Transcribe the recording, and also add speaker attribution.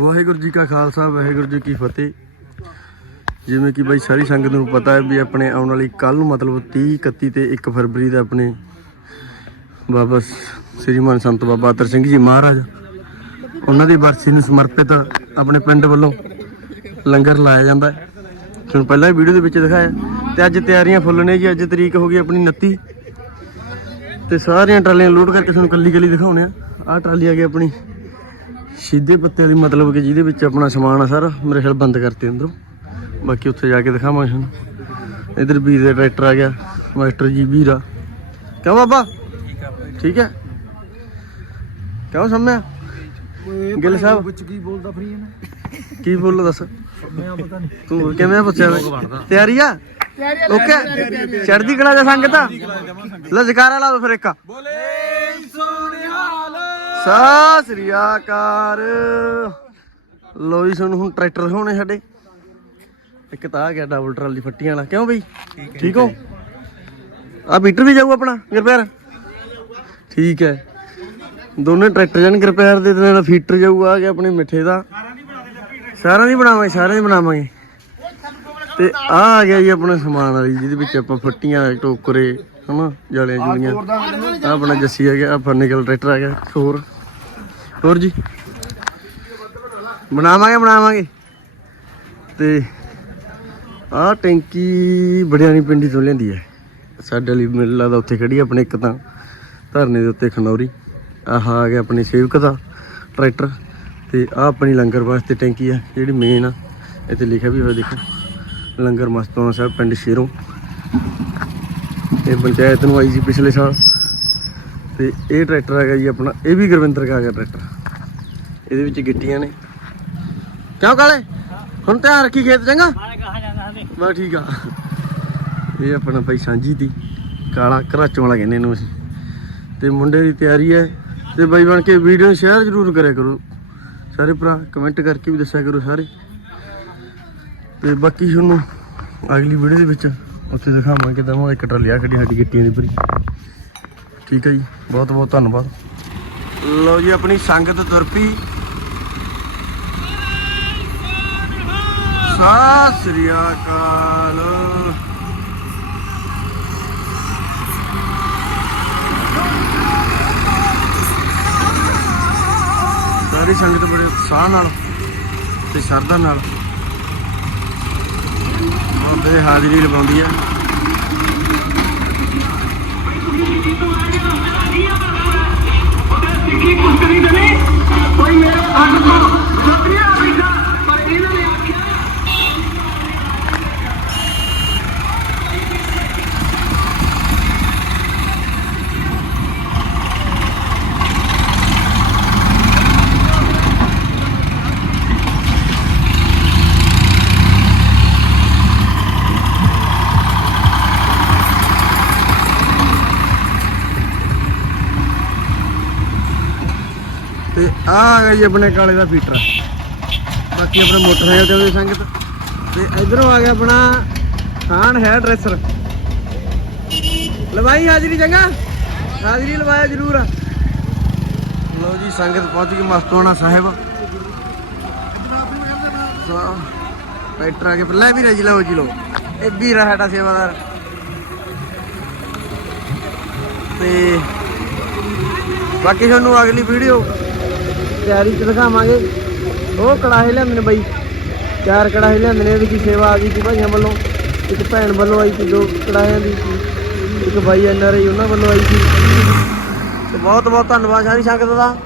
Speaker 1: ਵਾਹਿਗੁਰੂ ਜੀ ਕਾ ਖਾਲਸਾ, ਵਾਹਿਗੁਰੂ ਜੀ ਕੀ ਫਤਿਹ। ਜਿਵੇਂ ਕਿ ਬਾਈ ਸਾਰੀ ਸੰਗਤ ਨੂੰ ਪਤਾ ਹੈ ਵੀ ਆਪਣੇ ਆਉਣ ਵਾਲੀ ਕੱਲ ਨੂੰ ਮਤਲਬ 30 31 ਤੇ 1 ਫਰਵਰੀ ਦਾ ਆਪਣੇ ਬਾਬਾ ਸ੍ਰੀਮਾਨ ਸੰਤ ਬਾਬਾ ਅਤਰ ਸਿੰਘ ਜੀ ਮਹਾਰਾਜ। ਉਹਨਾਂ ਦੀ ਬਰਸੀ ਨੂੰ ਸਮਰਪਿਤ ਆਪਣੇ ਪਿੰਡ ਵੱਲੋਂ ਲੰਗਰ ਲਾਇਆ ਜਾਂਦਾ ਹੈ। ਤੁਹਾਨੂੰ ਪਹਿਲਾਂ ਵੀਡੀਓ ਦੇ ਵਿੱਚ ਦਿਖਾਇਆ। ਤੇ ਅੱਜ ਤਿਆਰੀਆਂ ਫੁੱਲ ਨੇ ਜੀ, ਅੱਜ ਤਰੀਕ ਹੋ ਗਈ ਆਪਣੀ 29 ਤੇ ਸਾਰੀਆਂ ਟਰਾਲੀਆਂ ਲੋਡ ਕਰਕੇ ਤੁਹਾਨੂੰ ਕੱਲੀ ਕੱਲੀ ਦਿਖਾਉਣੇ ਆ ਆਹ ਟਰਾਲੀ ਆ ਗਈ ਆਪਣੀ। ਸਿੱਧੇ ਪੱਤੇ ਵਾਲੀ ਮਤਲਬ ਕਿ ਜਿਹਦੇ ਵਿੱਚ ਆਪਣਾ ਸਮਾਨ ਆ ਸਾਰਾ ਮੇਰੇ ਖਿਆਲ ਬੰਦ ਕਰਤੇ ਅੰਦਰੋਂ। ਬਾਕੀ ਉੱਥੇ ਜਾ ਕੇ ਦਿਖਾਵਾਂਗੇ ਤੁਹਾਨੂੰ। ਇਧਰ ਵੀਰ ਦਾ ਟਰੈਕਟਰ ਆ ਗਿਆ ਮਾਸਟਰ ਜੀ ਵੀਰਾ ਕਿਉਂ ਬਾਬਾ? ਠੀਕ ਹੈ। ਕਿਉਂ ਸਮਿਆ? ਗਿੱਲ ਸਾਹਿਬ।
Speaker 2: ਵਿੱਚ ਕੀ ਬੋਲਦਾ ਫਰੀ ਨੇ
Speaker 1: ਕੀ ਬੋਲੋ ਦੱਸ
Speaker 2: ਮੈਂ ਪਤਾ ਨਹੀਂ
Speaker 1: ਤੂੰ ਕਿਵੇਂ ਪੁੱਛਿਆ ਤਿਆਰੀ ਆ ਓਕੇ ਚੜਦੀ ਕਲਾ ਦਾ ਸੰਗਤ ਆ? ਲੈ ਜਕਾਰਾ ਲਾ ਦੋ ਫਿਰ ਇੱਕ।
Speaker 2: ਬੋਲੇ।
Speaker 1: ਸਤਿ ਸ੍ਰੀ ਅਕਾਲ। ਲੋ ਜੀ ਤੁਹਾਨੂੰ ਹੁਣ ਟਰੈਕਟਰ ਦਿਖਾਉਣੇ ਸਾਡੇ। ਇੱਕ ਤਾਂ ਆ ਗਿਆ ਡਬਲ ਟਰਾਲੀ ਫੱਟੀਆਂ ਵਾਲਾ। ਕਿਉਂ ਬਈ? ਠੀਕ ਹੋ ਆ ਮੀਟਰ ਵੀ ਜਾਊ ਆਪਣਾ ਰਿਪੇਅਰ ਠੀਕ ਹੈ। ਦੋਨੇ ਟਰੈਕਟਰ ਜਾਣ ਰਿਪੇਅਰ ਦੇ ਤੇ ਨਾਲ ਫੀਟਰ ਜਾਊ ਆ ਗਿਆ ਆਪਣੇ ਮਿੱਠੇ ਦਾ। ਸਾਰਿਆਂ ਦੀ ਬਣਾਵਾਂਗੇ ਸਾਰਿਆਂ ਦੀ ਬਣਾਵਾਂਗੇ। ਤੇ ਆ ਆ ਗਿਆ ਜੀ ਆਪਣਾ ਸਮਾਨ ਵਾਲੀ ਜਿਹਦੇ ਵਿੱਚ ਆਪਾਂ ਫੱਟੀਆਂ ਟੋਕਰੇ ਹਨਾ ਜਾਲੀਆਂ ਜੁਲੀਆਂ ਆ ਆਪਣਾ ਜੱਸੀ ਆ ਗਿਆ ਆ ਫਰਨੀਕਲ ਟਰੈਕਟਰ ਆ ਗਿਆ ਹੋਰ। ਹੋਰ ਜੀ? ਬਣਾਵਾਂਗੇ ਬਣਾਵਾਂਗੇ। ਤੇ ਆਹ ਟੈਂਕੀ ਬੜਿਆਣੀ ਪਿੰਡੀ ਤੋਂ ਲੈਂਦੀ ਹੈ। ਸਾਡੇ ਲਈ ਮੈਨੂੰ ਲੱਗਦਾ ਉੱਥੇ ਖੜੀ ਆਪਣੇ ਇੱਕ ਤਾਂ, ਧਰਨੇ ਦੇ ਉੱਤੇ ਖਨੌਰੀ। ਆਹ ਆ ਗਿਆ ਆਪਣੇ ਸੇਵਕ ਦਾ ਟਰੈਕਟਰ। ਤੇ ਆਹ ਆਪਣੀ ਲੰਗਰ ਵਾਸਤੇ ਟੈਂਕੀ ਆ, ਜਿਹੜੀ ਮੇਨ ਆ। ਇੱਥੇ ਲਿਖਿਆ ਵੀ ਹੋਇਆ ਦੇਖੋ, ਲੰਗਰ ਮਸਤੋਨਾ ਸਾਹਿਬ ਪਿੰਡ ਸ਼ੇਰੋਂ। ਇਹ ਪੰਚਾਇਤ ਨੂੰ ਆਈ ਸੀ ਪਿਛਲੇ ਸਾਲ। ਤੇ ਇਹ ਟਰੈਕਟਰ ਹੈਗਾ ਜੀ ਆਪਣਾ ਇਹ ਵੀ ਗੁਰਵਿੰਦਰ ਕਾ ਗਿਆ ਟਰੈਕਟਰ। ਇਹਦੇ ਵਿੱਚ ਗਿੱਟੀਆਂ ਨੇ। ਕਿਉਂ ਕਾਲੇ? ਹੁਣ ਧਿਆਨ ਰੱਖੀ ਖੇਤ ਚੰਗਾ? ਬਸ ਠੀਕ ਆ। ਇਹ ਆਪਣਾ ਭਾਈ ਸਾਂਝੀ ਦੀ ਕਾਲਾ ਘਰਾਚੋਂ ਵਾਲਾ ਕਹਿੰਦੇ ਇਹਨੂੰ ਅਸੀਂ। ਤੇ ਮੁੰਡੇ ਦੀ ਤਿਆਰੀ ਹੈ। ਤੇ ਬਾਈ ਬਣ ਕੇ ਵੀਡੀਓ ਨੂੰ ਸ਼ੇਅਰ ਜ਼ਰੂਰ ਕਰਿਆ ਕਰੋ। ਸਾਰੇ ਭਰਾ ਕਮੈਂਟ ਕਰਕੇ ਵੀ ਦੱਸਿਆ ਕਰੋ ਸਾਰੇ। ਤੇ ਬਾਕੀ ਤੁਹਾਨੂੰ ਅਗਲੀ ਵੀਡੀਓ ਦੇ ਵਿੱਚ ਉੱਥੇ ਦਿਖਾਵਾਂਗੇ ਕਿਦਾਂ ਉਹ ਇੱਕ ਟਰਾਲੀ ਆ ਖੜੀ ਸਾਡੀ ਗਿੱਟੀਆਂ ਦੀ ਭਰੀ ਠੀਕ ਹੈ ਜੀ, ਬਹੁਤ ਬਹੁਤ ਧੰਨਵਾਦ। ਲਓ ਜੀ, ਆਪਣੀ ਸੰਗਤ ਤੁਰਪੀ। ਸਤਿ ਸ੍ਰੀ ਅਕਾਲ। ਸਾਰੀ ਸੰਗਤ ਬੜੇ ਉਤਸ਼ਾਹ ਨਾਲ ਤੇ ਸ਼ਰਧਾ ਨਾਲ। ਉਹਦੇ ਹਾਜ਼ਰੀ ਲਵਾਉਂਦੀ ਹੈ
Speaker 3: ਸਿੱਖੀ ਕੁਛ ਨਹੀਂ ਦੇਣੀ ਕੋਈ ਮੇਰੇ ਅੱਗ ਤੋਂ ਜੱਤੀਆਂ ਬੈਠਾ ਪਰ ਇਹਨਾਂ ਨੇ ਆਖਿਆ
Speaker 1: ਤੇ ਆ ਆ ਗਿਆ ਆਪਣੇ ਕਾਲੇ ਦਾ ਫੀਟਰ ਬਾਕੀ ਆਪਣੇ ਮੋਟਰਸਾਈਕਲ ਤੇ ਉਹਦੀ ਸੰਗਤ। ਤੇ ਇਧਰੋਂ ਆ ਗਿਆ ਆਪਣਾ ਖਾਨ ਹੈ ਡਰੈਸਰ ਲਵਾਈ ਹਾਜ਼ਰੀ ਚੰਗਾ? ਹਾਜ਼ਰੀ ਲਵਾਇਆ ਜ਼ਰੂਰ। ਲਓ ਜੀ, ਸੰਗਤ ਪਹੁੰਚ ਗਈ ਮਸਤੋਣਾ ਸਾਹਿਬ। ਸੋ ਆ ਕੇ ਲੈ ਵੀ ਜੀ, ਲਓ ਜੀ, ਲਓ। ਇਹ ਵੀਰਾ ਸਾਡਾ ਸੇਵਾਦਾਰ। ਤੇ ਬਾਕੀ ਤੁਹਾਨੂੰ ਅਗਲੀ ਵੀਡੀਓ ਤਿਆਰੀ ਚ ਦਿਖਾਵਾਂਗੇ। ਉਹ ਕੜਾਹੇ ਲਿਆਂਦੇ ਨੇ ਬਾਈ। ਚਾਰ ਕੜਾਹੇ ਲਿਆਂਦੇ ਨੇ, ਇਹਦੀ ਕੀ ਸੇਵਾ ਆ ਗਈ ਸੀ ਭਾਈਆਂ ਵੱਲੋਂ। ਇੱਕ ਭੈਣ ਵੱਲੋਂ ਆਈ ਸੀ ਦੋ ਕੜਾਹਿਆਂ ਦੀ। ਸੀ ਇੱਕ ਬਾਈ ਐਨ ਆਰ ਆਈ ਉਹਨਾਂ ਵੱਲੋਂ ਆਈ ਸੀ। ਤੇ ਬਹੁਤ ਬਹੁਤ ਧੰਨਵਾਦ ਸਾਰੀ ਸੰਗਤ ਦਾ।